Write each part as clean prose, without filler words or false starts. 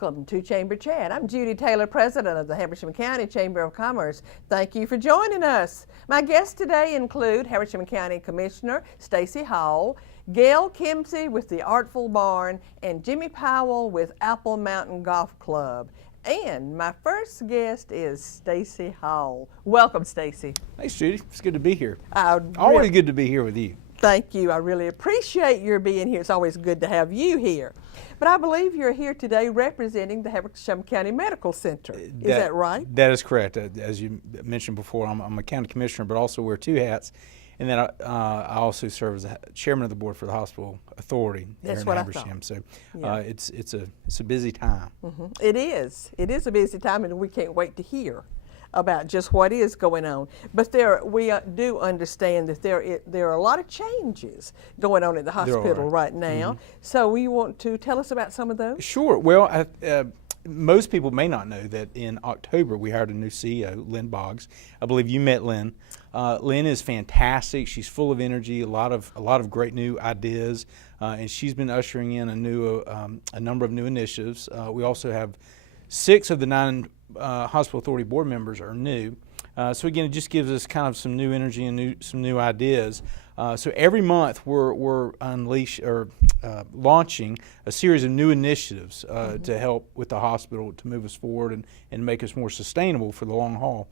Welcome to Chamber Chat. I'm Judy Taylor, President of the Habersham County Chamber of Commerce. Thank you for joining us. My guests today include Habersham County Commissioner Stacy Hall, Gail Kimsey with the Artful Barn, and Jimmy Powell with Apple Mountain Golf Club. And my first guest is Stacy Hall. Welcome, Stacy. Thanks, Judy. It's good to be here. Always good to be here with you. Thank you. I really appreciate your being here. It's always good to have you here. But I believe you're here today representing the Habersham County Medical Center. Is that right? That is correct. As you mentioned before, I'm a county commissioner, but also wear two hats. And then I also serve as the chairman of the board for the hospital authority here in Habersham. So it's a busy time. Mm-hmm. It is. It is a busy time, and we can't wait to hear about just what is going on. But we do understand that there are a lot of changes going on at the hospital right now. Mm-hmm. So we want to tell us about some of those? Sure. Well, most people may not know that in October we hired a new CEO, Lynn Boggs. I believe you met Lynn. Lynn is fantastic. She's full of energy, a lot of great new ideas, and she's been ushering in a number of new initiatives. We also have 6 of the 9 hospital authority board members are new. So again, it just gives us kind of some new energy and some new ideas. So every month we're launching a series of new initiatives to help with the hospital to move us forward and make us more sustainable for the long haul.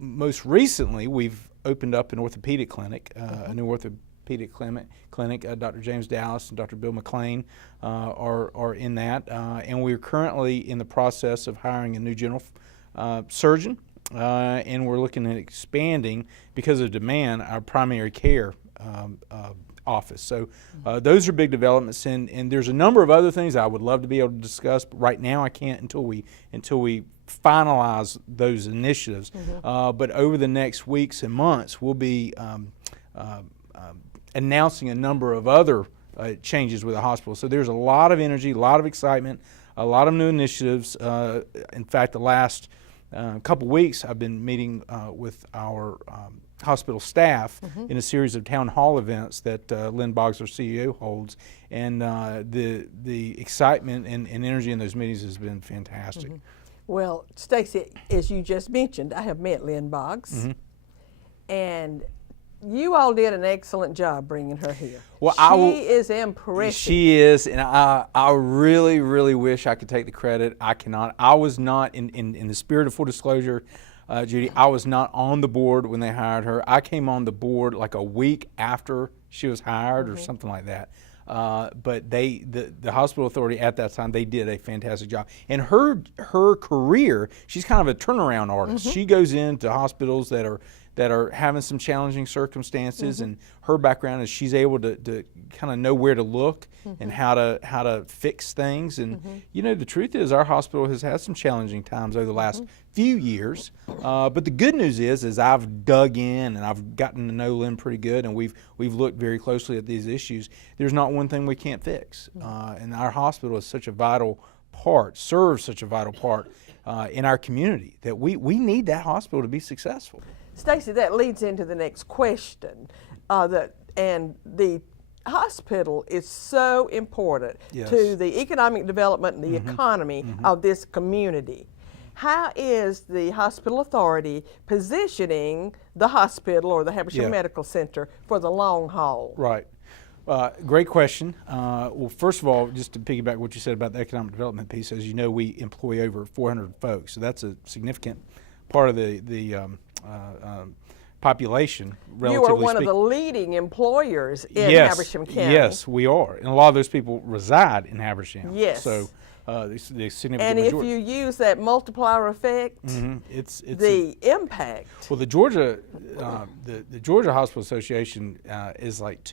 Most recently, we've opened up an orthopedic clinic, a new orthopedic clinic. Dr. James Dallas and Dr. Bill McLean are in that, and we're currently in the process of hiring a new general surgeon, and we're looking at expanding, because of demand, our primary care office. So those are big developments, and there's a number of other things I would love to be able to discuss, but right now I can't until we finalize those initiatives. Mm-hmm. But over the next weeks and months, we'll be announcing a number of other changes with the hospital. So there's a lot of energy, a lot of excitement, a lot of new initiatives. In fact, the last couple weeks I've been meeting with our hospital staff in a series of town hall events that Lynn Boggs, our CEO, holds, and the excitement and energy in those meetings has been fantastic. Mm-hmm. Well, Stacy, as you just mentioned, I have met Lynn Boggs, and you all did an excellent job bringing her here. Well, she is impressive. She is, and I really, really wish I could take the credit. I cannot. I was not, in the spirit of full disclosure, Judy, I was not on the board when they hired her. I came on the board like a week after she was hired or something like that. But the hospital authority at that time, they did a fantastic job. And her career, she's kind of a turnaround artist. She goes into hospitals that are having some challenging circumstances, and her background is she's able to kind of know where to look and how to fix things. And you know, the truth is our hospital has had some challenging times over the last few years. But the good news is I've dug in and I've gotten to know Lynn pretty good, and we've looked very closely at these issues. There's not one thing we can't fix, and our hospital is such a vital part, serves such a vital part in our community that we need that hospital to be successful. Stacy, that leads into the next question. The hospital is so important to the economic development and the economy of this community. How is the hospital authority positioning the hospital or the Habersham Medical Center for the long haul? Right. Great question. Well, first of all, just to piggyback what you said about the economic development piece, as you know, we employ over 400 folks, so that's a significant part of the population, relatively You are one of the leading employers in Habersham County. Yes, we are, and a lot of those people reside in Habersham. Yes. So the significant and majority. if you use that multiplier effect, it's the impact. Well, the Georgia Hospital Association is like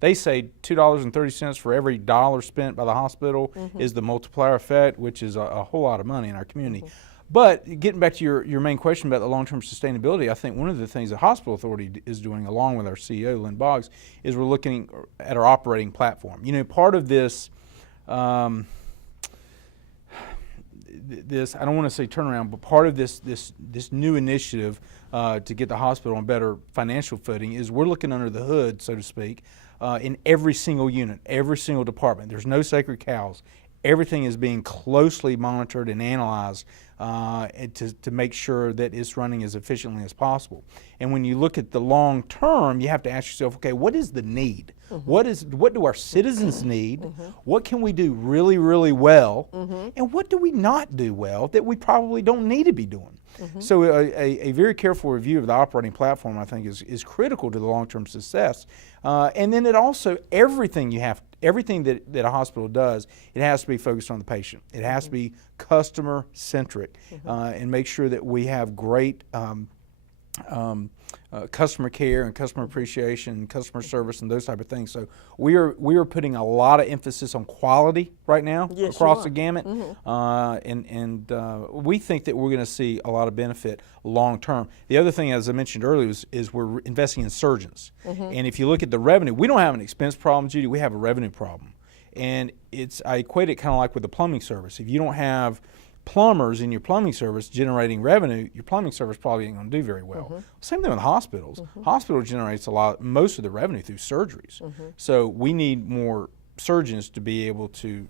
they say $2.30 for every dollar spent by the hospital is the multiplier effect, which is a whole lot of money in our community. But getting back to your main question about the long-term sustainability, I think one of the things the hospital authority is doing, along with our CEO, Lynn Boggs, is we're looking at our operating platform. You know, part of this, I don't want to say turnaround, but part of this new initiative to get the hospital on better financial footing is we're looking under the hood, so to speak, in every single unit, every single department. There's no sacred cows. everything is being closely monitored and analyzed to make sure that it's running as efficiently as possible. And when you look at the long term, you have to ask yourself, okay, what is the need? What do our citizens need? What can we do really, really well? And what do we not do well that we probably don't need to be doing? So a very careful review of the operating platform, I think, is critical to the long-term success. And then it also, everything that a hospital does, it has to be focused on the patient. It has to be customer-centric and make sure that we have great customer care and customer appreciation and customer service and those type of things. So we are putting a lot of emphasis on quality right now across the gamut, and we think that we're going to see a lot of benefit long term. The other thing, as I mentioned earlier, is we're investing in surgeons. And if you look at the revenue, we don't have an expense problem, Judy. We have a revenue problem, and I equate it kind of like with the plumbing service. If you don't have plumbers in your plumbing service generating revenue, your plumbing service probably ain't going to do very well. Same thing with hospitals. Hospital generates most of the revenue through surgeries. So we need more surgeons to be able to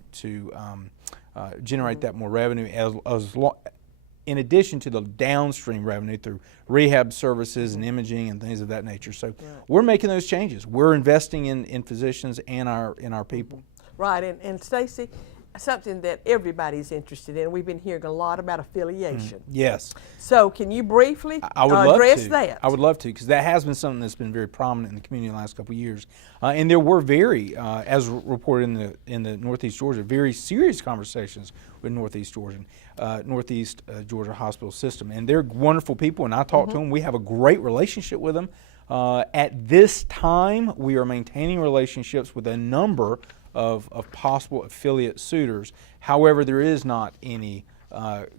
generate that more revenue in addition to the downstream revenue through rehab services and imaging and things of that nature. So we're making those changes. We're investing in physicians and our people. Right, and Stacy, something that everybody's interested in. We've been hearing a lot about affiliation. Yes. So can you briefly address that? I would love to, because that has been something that's been very prominent in the community in the last couple of years. And there were as reported in the Northeast Georgia, very serious conversations with Northeast Georgia Hospital System. And they're wonderful people, and I talk to them. We have a great relationship with them. At this time, we are maintaining relationships with a number of possible affiliate suitors. However, there is not any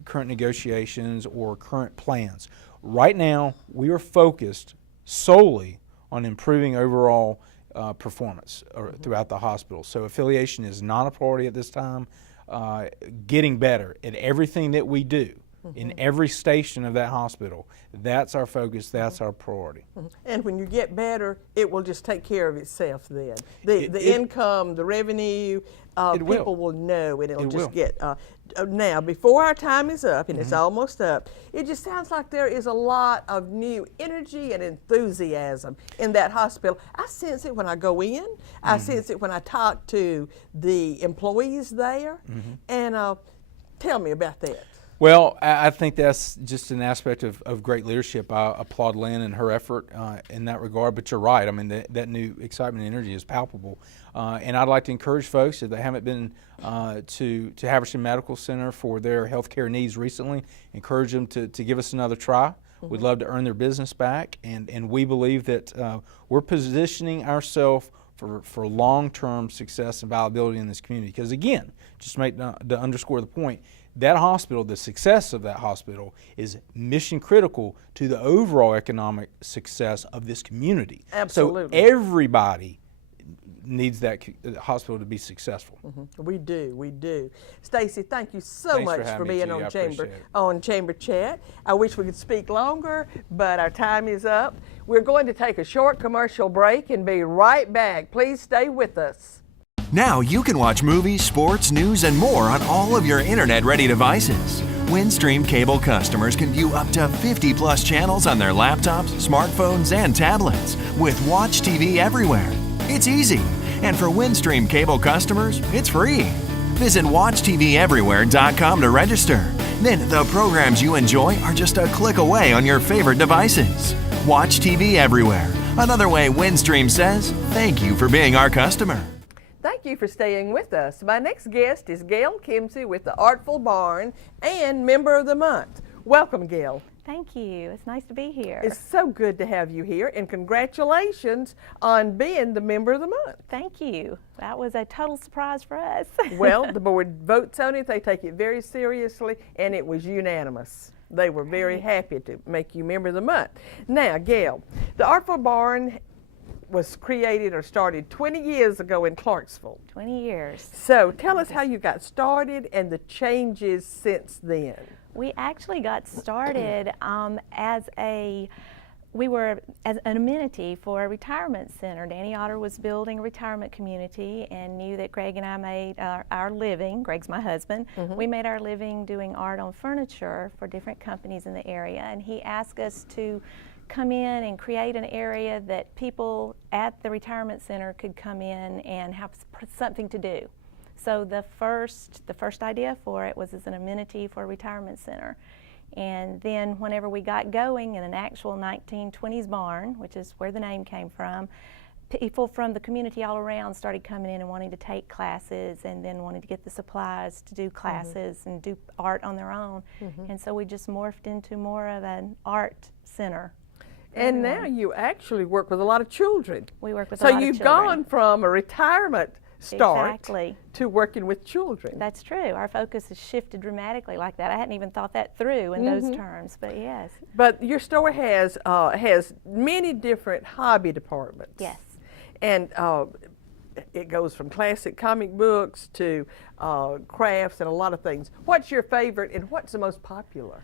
current negotiations or current plans. Right now, we are focused solely on improving overall performance throughout the hospital. So affiliation is not a priority at this time. Getting better at everything that we do in every station of that hospital, that's our focus, that's our priority. And when you get better, it will just take care of itself then. The income, the revenue, people will know, and it'll just get. Now, before our time is up, and it's almost up, it just sounds like there is a lot of new energy and enthusiasm in that hospital. I sense it when I go in. I sense it when I talk to the employees there. And tell me about that. Well, I think that's just an aspect of great leadership. I applaud Lynn and her effort in that regard, but you're right. I mean, that new excitement and energy is palpable. And I'd like to encourage folks, if they haven't been to Haversham Medical Center for their healthcare needs recently, encourage them to give us another try. We'd love to earn their business back, and we believe that we're positioning ourselves for long-term success and viability in this community. Because again, just to underscore the point, that hospital, the success of that hospital is mission critical to the overall economic success of this community. Absolutely. So everybody needs that hospital to be successful. We do. Stacy, thank you so much for being on Chamber Chat. I wish we could speak longer, but our time is up. We're going to take a short commercial break and be right back. Please stay with us. Now you can watch movies, sports, news, and more on all of your internet-ready devices. Windstream cable customers can view up to 50-plus channels on their laptops, smartphones, and tablets with Watch TV Everywhere. It's easy. And for Windstream cable customers, it's free. Visit WatchTVEverywhere.com to register. Then the programs you enjoy are just a click away on your favorite devices. Watch TV Everywhere. Another way Windstream says, thank you for being our customer. Thank you for staying with us. My next guest is Gail Kimsey with the Artful Barn and Member of the Month. Welcome, Gail. Thank you. It's nice to be here. It's so good to have you here, and congratulations on being the Member of the Month. Thank you. That was a total surprise for us. Well, the board votes on it. They take it very seriously, and it was unanimous. They were very happy to make you Member of the Month. Now, Gail, the Artful Barn was created or started 20 years ago in Clarksville. 20 years. So tell us how you got started and the changes since then. We actually got started as a we were as an amenity for a retirement center. Danny Otter was building a retirement community and knew that Greg and I made our living. Greg's my husband. We made our living doing art on furniture for different companies in the area, and he asked us to come in and create an area that people at the retirement center could come in and have something to do. So the first idea for it was as an amenity for a retirement center. And then whenever we got going in an actual 1920s barn, which is where the name came from, people from the community all around started coming in and wanting to take classes and then wanting to get the supplies to do classes and do art on their own. And so we just morphed into more of an art center. And now you actually work with a lot of children. We work with a So lot of you've children. gone from a retirement start Exactly. to working with children. That's true. Our focus has shifted dramatically like that. I hadn't even thought that through in those terms, but yes. But your store has many different hobby departments. Yes. And it goes from classic comic books to crafts and a lot of things. What's your favorite and what's the most popular?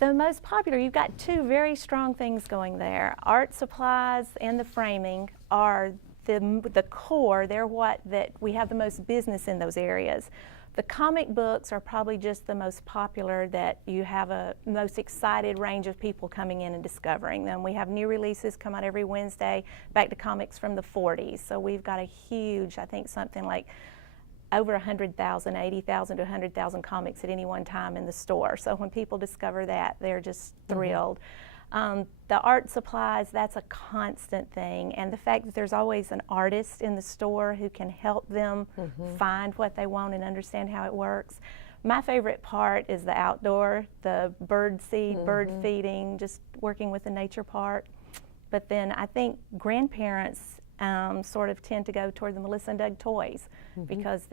The most popular, you've got two very strong things going there. Art supplies and the framing are the core. They're that we have the most business in those areas. The comic books are probably just the most popular, that you have a most excited range of people coming in and discovering them. We have new releases come out every Wednesday, back to comics from the 40s. So we've got a huge, I think something like over 100,000, 80,000 to 100,000 comics at any one time in the store. So when people discover that, they're just thrilled. The art supplies, that's a constant thing, and the fact that there's always an artist in the store who can help them find what they want and understand how it works. My favorite part is the outdoor, the bird seed, bird feeding, just working with the nature part. But then I think grandparents sort of tend to go toward the Melissa and Doug toys, because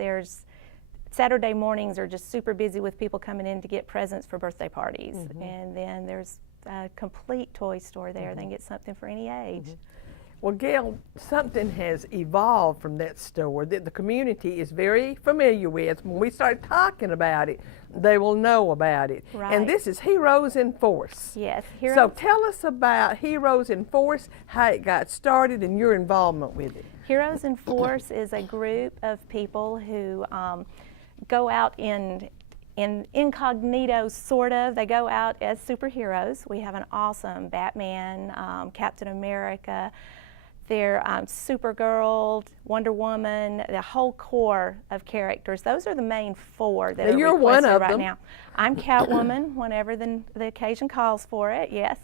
Saturday mornings are just super busy with people coming in to get presents for birthday parties, and then there's a complete toy store there. They can get something for any age. Well, Gail, something has evolved from that store that the community is very familiar with. When we start talking about it, they will know about it. Right. And this is Heroes in Force. Yes. So tell us about Heroes in Force, how it got started, and your involvement with it. Heroes in Force is a group of people who go out in incognito, sort of. They go out as superheroes. We have an awesome Batman, Captain America, they're Supergirl, Wonder Woman, the whole core of characters. Those are the main four that are you're one requested of right them. now. I'm Catwoman whenever the occasion calls for it, yes.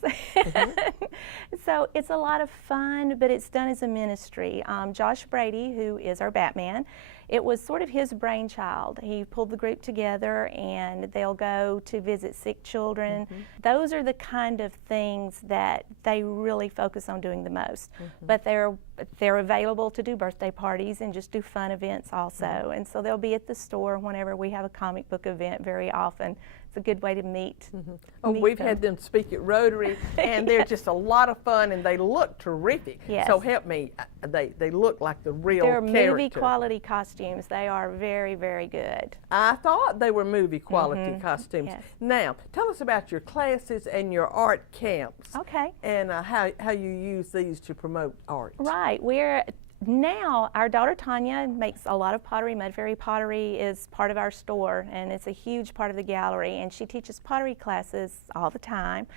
So it's a lot of fun, but it's done as a ministry. Josh Brady, who is our Batman, it was sort of his brainchild. He pulled the group together, and they'll go to visit sick children. Those are the kind of things that they really focus on doing the most. But they're available to do birthday parties and just do fun events also. And so they'll be at the store whenever we have a comic book event very often. It's a good way to meet. We've had them speak at Rotary, and they're just a lot of fun, and they look terrific. Yes. So help me, they look like the real They're character. movie quality costumes. They are very, very good. I thought they were movie quality costumes. Yes. Now, tell us about your classes and your art camps. Okay. And how you use these to promote art. Right. Now, our daughter Tanya makes a lot of pottery. Mud Fairy Pottery is part of our store, and it's a huge part of the gallery, and she teaches pottery classes all the time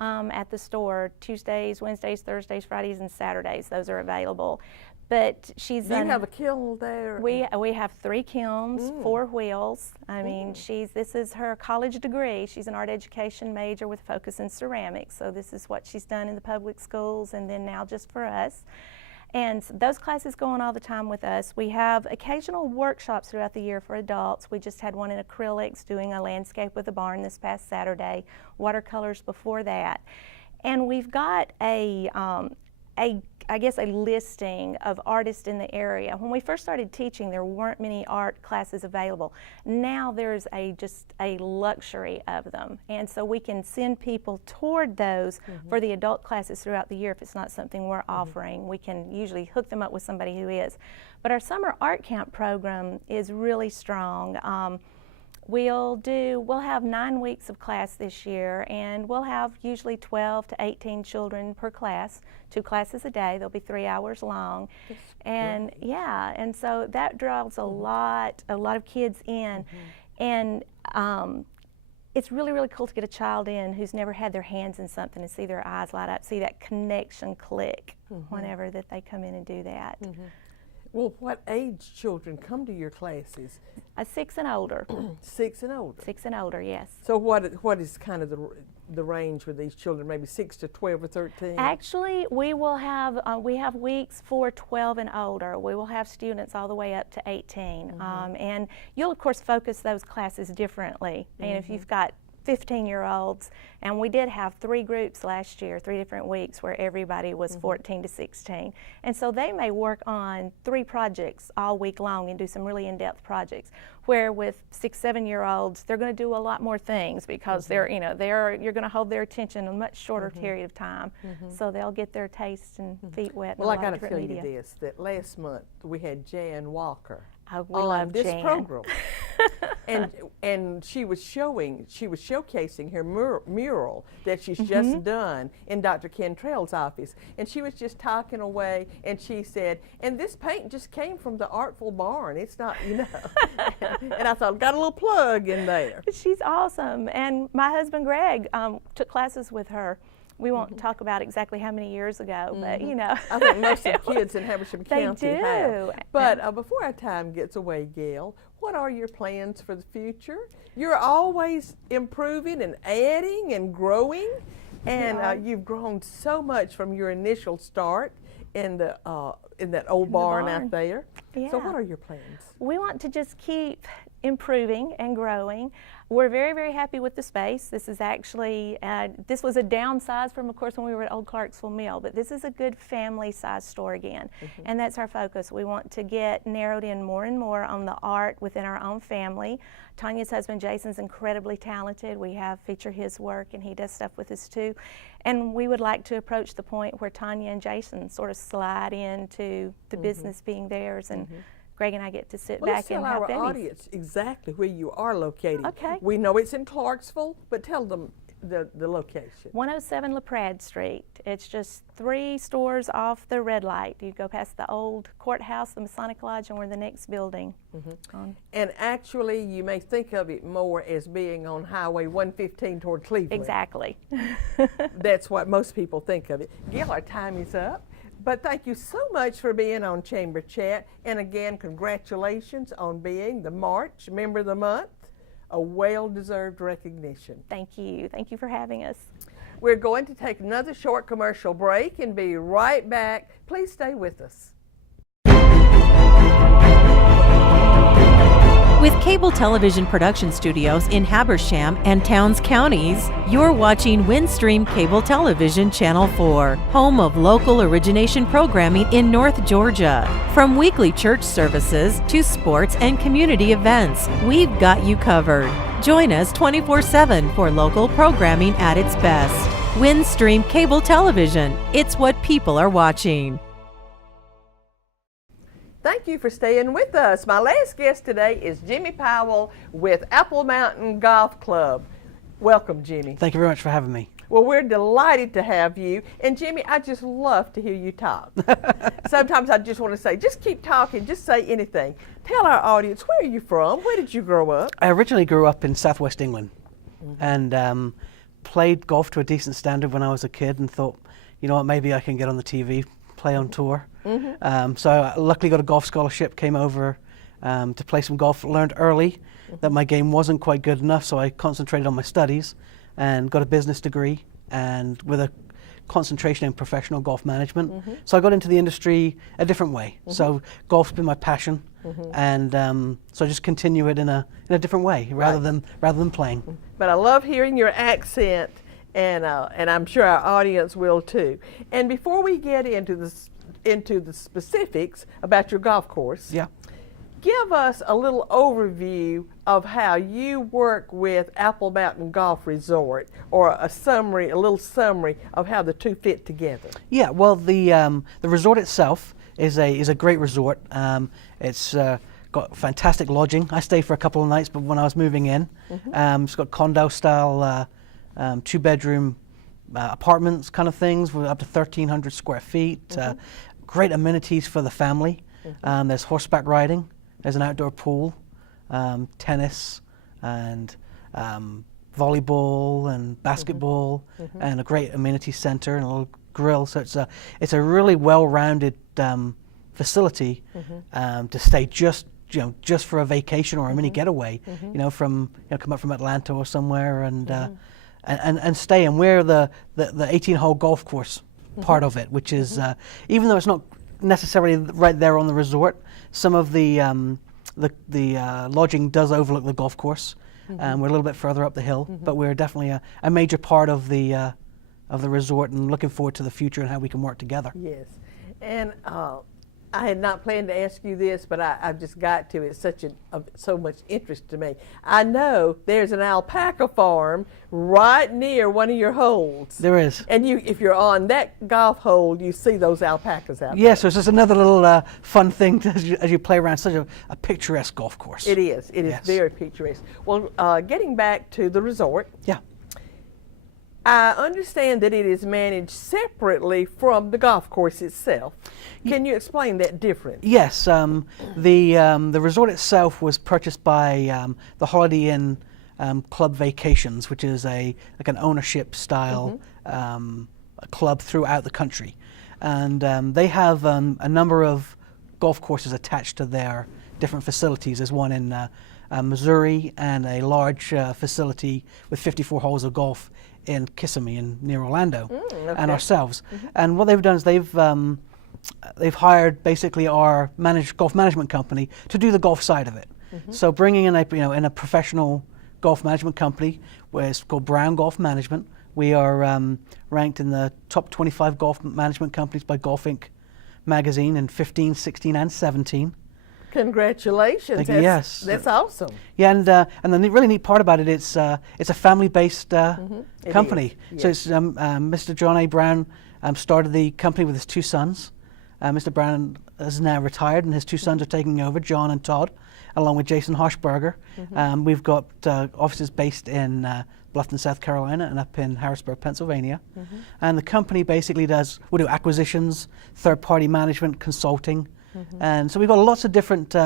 at the store. Tuesdays, Wednesdays, Thursdays, Fridays, and Saturdays. Those are available. But she's Do you have a kiln there? we have 3 kilns, 4 wheels. I mean, this is her college degree. She's an art education major with focus in ceramics. So this is what she's done in the public schools, and then now just for us. And those classes go on all the time with us. We have occasional workshops throughout the year for adults. We just had one in acrylics doing a landscape with a barn this past Saturday, watercolors before that. And we've got I guess a listing of artists in the area. When we first started teaching, there weren't many art classes available. Now there's just a luxury of them. And so we can send people toward those for the adult classes throughout the year if it's not something we're offering. We can usually hook them up with somebody who is. But our summer art camp program is really strong. we'll have 9 weeks of class this year, and we'll have usually 12 to 18 children per class, 2 classes a day. They'll be 3 hours long. And yeah, and so that draws a lot of kids in. And it's really, really cool to get a child in who's never had their hands in something and see their eyes light up, see that connection click whenever that they come in and do that. Well, what age children come to your classes? 6 and older. 6 and older. 6 and older, yes. So what is kind of the range with these children? Maybe 6 to 12 or 13? Actually, we have weeks for 12 and older. We will have students all the way up to 18. And you'll, of course, focus those classes differently. And if you've got 15-year-olds, and we did have 3 groups last year, 3 different weeks where everybody was 14 to 16. And so they may work on 3 projects all week long and do some really in-depth projects, where with 6, 7-year-olds, they're going to do a lot more things because you're going to hold their attention a much shorter period of time. So they'll get their taste and feet wet in a Well, I lot got of to different tell you media. this, that last month we had Jan Walker We on love this Jan. program. and she was showcasing her mural that she's just done in Dr. Cantrell's office. And she was just talking away, and she said, and this paint just came from the Artful Barn. It's not, and I thought, got a little plug in there. She's awesome. And my husband Greg took classes with her. We won't talk about exactly how many years ago, but I think most of the kids in Habersham County do. have. But before our time gets away, Gail, what are your plans for the future? You're always improving and adding and growing, and you've grown so much from your initial start in that old barn out there. Yeah. So what are your plans? We want to just keep improving and growing. We're very, very happy with the space. This is actually, this was a downsize from, of course, when we were at Old Clarksville Mill, but this is a good family-sized store again, and that's our focus. We want to get narrowed in more and more on the art within our own family. Tanya's husband, Jason's incredibly talented. We have featured his work, and he does stuff with us too. And we would like to approach the point where Tanya and Jason sort of slide into the business being theirs, and Greg and I get to sit back and have let's tell our babies. audience exactly where you are located. Okay. We know it's in Clarksville, but tell them the location. 107 LaPrade Street. It's just 3 stores off the red light. You go past the old courthouse, the Masonic Lodge, and we're the next building. And actually, you may think of it more as being on Highway 115 toward Cleveland. Exactly. That's what most people think of it. Gail, our time is up. But thank you so much for being on Chamber Chat. And again, congratulations on being the March Member of the Month, a well-deserved recognition. Thank you. Thank you for having us. We're going to take another short commercial break and be right back. Please stay with us. With cable television production studios in Habersham and Towns counties, you're watching Windstream Cable Television Channel 4, home of local origination programming in North Georgia. From weekly church services to sports and community events, we've got you covered. Join us 24/7 for local programming at its best. Windstream Cable Television, it's what people are watching. Thank you for staying with us. My last guest today is Jimmy Powell with Apple Mountain Golf Club. Welcome, Jimmy. Thank you very much for having me. Well, we're delighted to have you. And Jimmy, I just love to hear you talk. Sometimes I just want to say, just keep talking, just say anything. Tell our audience, where are you from? Where did you grow up? I originally grew up in southwest England and played golf to a decent standard when I was a kid and thought, you know what, maybe I can get on the TV, play on tour. So I luckily got a golf scholarship, came over to play some golf, learned early that my game wasn't quite good enough, so I concentrated on my studies and got a business degree and with a concentration in professional golf management. So I got into the industry a different way. So golf's been my passion, and so I just continue it in a different way rather than playing. But I love hearing your accent, and I'm sure our audience will too. And before we get into the specifics about your golf course, give us a little overview of how you work with Apple Mountain Golf Resort, or a little summary of how the two fit together. Yeah, well, the resort itself is a great resort. It's got got fantastic lodging. I stayed for a couple of nights, but when I was moving in, it's got condo-style 2-bedroom apartments kind of things with up to 1,300 square feet. Great amenities for the family. There's horseback riding. There's an outdoor pool, tennis, and volleyball and basketball, and a great amenity center and a little grill. So it's a really well-rounded facility to stay just for a vacation or a mini getaway. From come up from Atlanta or somewhere and stay. And we're the 18-hole golf course part of it, which is even though it's not necessarily right there on the resort, some of the lodging does overlook the golf course. We're a little bit further up the hill, but we're definitely a major part of the resort, and looking forward to the future and how we can work together. Yes, and I had not planned to ask you this, but I've just got to. It's so much interest to me. I know there's an alpaca farm right near one of your holes. There is. And if you're on that golf hole, you see those alpacas out there. Yes, so it's just another little fun thing as you play around such a picturesque golf course. It is. It is Yes. very picturesque. Well, getting back to the resort. Yeah. I understand that it is managed separately from the golf course itself. Can you explain that difference? Yes, the resort itself was purchased by the Holiday Inn Club Vacations, which is like an ownership style club throughout the country, and they have a number of golf courses attached to their different facilities. There's one in Missouri and a large facility with 54 holes of golf in Kissimmee and near Orlando, and ourselves. And what they've done is they've hired basically our golf management company to do the golf side of it. So bringing in a professional golf management company, where it's called Brown Golf Management. We are ranked in the top 25 golf management companies by Golf Inc. magazine in 15, 16, and 17. Congratulations! Thank you. Yes, that's awesome. Yeah, and the really neat part about it, it's a family-based company. Yes. So it's Mr. John A. Brown started the company with his 2 sons. Mr. Brown is now retired, and his 2 sons are taking over, John and Todd, along with Jason Hoshberger. We've got offices based in Bluffton, South Carolina, and up in Harrisburg, Pennsylvania. And the company basically we do acquisitions, third-party management, consulting. And so we've got lots of different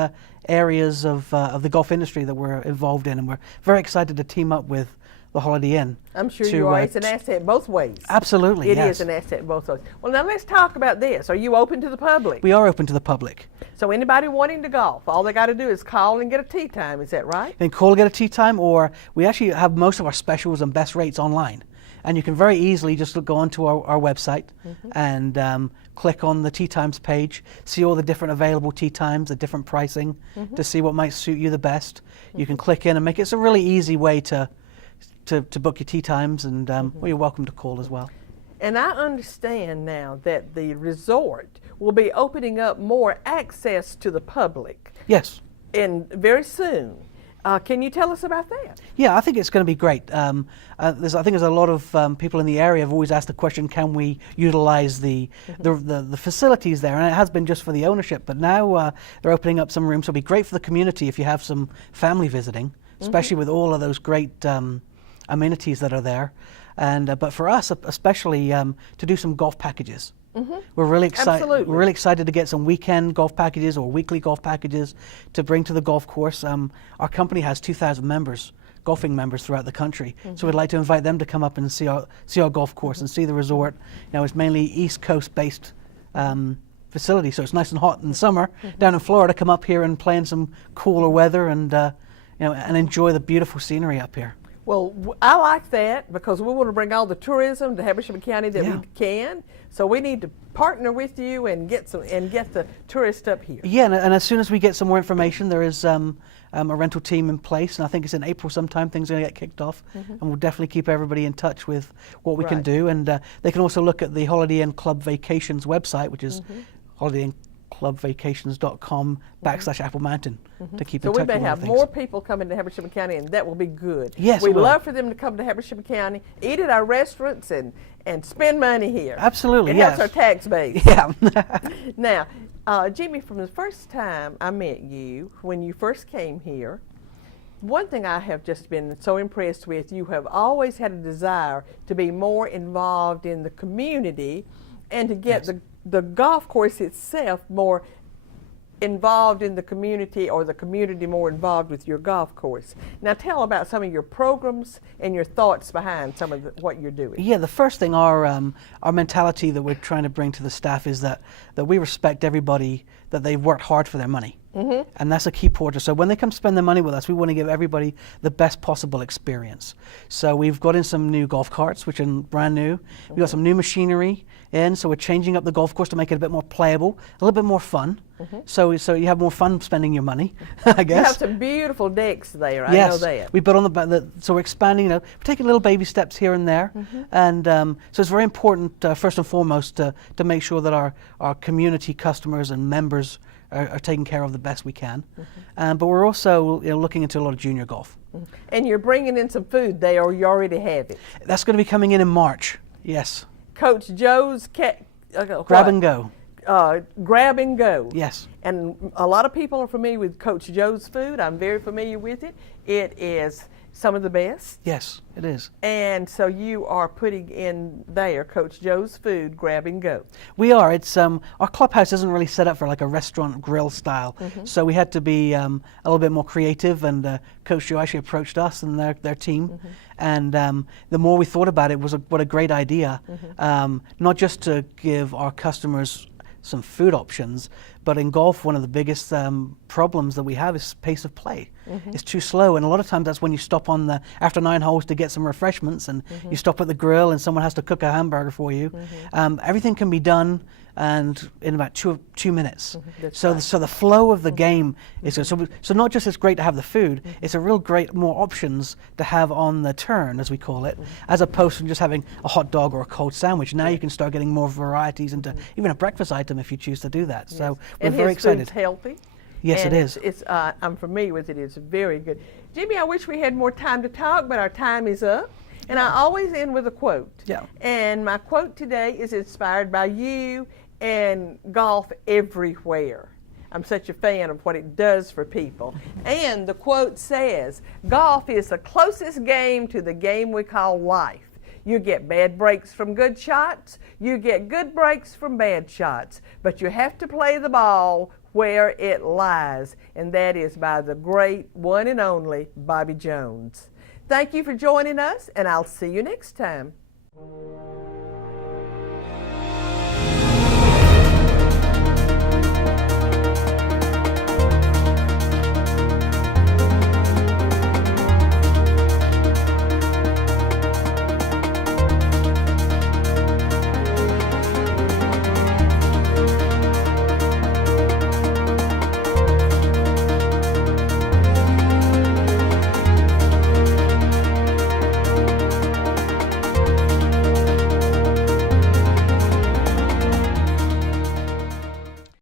areas of the golf industry that we're involved in, and we're very excited to team up with the Holiday Inn. I'm sure you are. It's an asset both ways. Absolutely, It yes. is an asset both ways. Well, now let's talk about this. Are you open to the public? We are open to the public. So anybody wanting to golf, all they got to do is call and get a tee time. Is that right? Then call, get a tee time, or we actually have most of our specials and best rates online. And you can very easily just go onto our website and click on the tee times page, see all the different available tee times, the different pricing, to see what might suit you the best. You can click in and make it. It's a really easy way to book your tee times, and well, you're welcome to call as well. And I understand now that the resort will be opening up more access to the public. Yes. Very soon. Can you tell us about that? Yeah, I think it's going to be great. I think there's a lot of people in the area have always asked the question, can we utilize the facilities there? And it has been just for the ownership, but now they're opening up some rooms. So it'll be great for the community if you have some family visiting, especially with all of those great amenities that are there. And but for us, especially to do some golf packages. We're really excited. Absolutely. We're really excited to get some weekend golf packages or weekly golf packages to bring to the golf course. Our company has 2,000 members, golfing members throughout the country. So we'd like to invite them to come up and see our golf course and see the resort. It's mainly East Coast based facility, so it's nice and hot in the summer. Down in Florida, come up here and play in some cooler weather and and enjoy the beautiful scenery up here. Well, I like that because we want to bring all the tourism to Habersham County that we can. So we need to partner with you and get the tourists up here. Yeah, and as soon as we get some more information, there is a rental team in place, and I think it's in April sometime things are going to get kicked off, and we'll definitely keep everybody in touch with what we can do. And they can also look at the Holiday Inn Club Vacations website, which is holidayinnclubvacations.com/Apple Mountain to keep in touch with So we may have things. more people coming to Habersham County, and that will be good. Yes, We'd it will. love for them to come to Habersham County, eat at our restaurants, and spend money here. Absolutely, It yes. helps our tax base. Yeah. Now, Jimmy, from the first time I met you, when you first came here, one thing I have just been so impressed with, you have always had a desire to be more involved in the community and to get the golf course itself more involved in the community, or the community more involved with your golf course. Now tell about some of your programs and your thoughts behind some of what you're doing. Yeah, the first thing, our mentality that we're trying to bring to the staff is that we respect everybody, that they've worked hard for their money. Mm-hmm. And that's a key porter. So when they come spend their money with us, we want to give everybody the best possible experience. So we've got in some new golf carts, which are brand new. We've got some new machinery in, so we're changing up the golf course to make it a bit more playable, a little bit more fun. Mm-hmm. So you have more fun spending your money, I guess. You have some beautiful decks there, I know that. We put on so we're expanding, we're taking little baby steps here and there. Mm-hmm. And so it's very important, first and foremost, to make sure that our community customers and members are taken care of the best we can. Mm-hmm. But we're also looking into a lot of junior golf. Mm-hmm. And you're bringing in some food there, or you already have it? That's going to be coming in March, yes. Coach Joe's Grab and Go. Grab and Go. Yes. And a lot of people are familiar with Coach Joe's food. I'm very familiar with it. It is some of the best. Yes, it is. And so you are putting in there Coach Joe's food, Grab and Go. We are. It's our clubhouse isn't really set up for like a restaurant grill style. Mm-hmm. So we had to be a little bit more creative, and Coach Joe actually approached us and their team. Mm-hmm. And the more we thought about it, what a great idea. Mm-hmm. Not just to give our customers some food options, but in golf, one of the biggest problems that we have is pace of play. Mm-hmm. It's too slow, and a lot of times that's when you stop after 9 holes to get some refreshments, and you stop at the grill and someone has to cook a hamburger for you. Mm-hmm. Everything can be done and in about two minutes. Mm-hmm. So the flow of the game is so not just it's great to have the food, it's a real great more options to have on the turn, as we call it, as opposed to just having a hot dog or a cold sandwich. Now you can start getting more varieties into even a breakfast item if you choose to do that. Yes. So we're very excited. Food's healthy. Yes, and it is. It's I'm familiar with it. It's very good. Jimmy, I wish we had more time to talk, but our time is up. And I always end with a quote. Yeah. And my quote today is inspired by you and golf everywhere. I'm such a fan of what it does for people. And the quote says, golf is the closest game to the game we call life. You get bad breaks from good shots. You get good breaks from bad shots. But you have to play the ball where it lies. And that is by the great one and only Bobby Jones. Thank you for joining us, and I'll see you next time.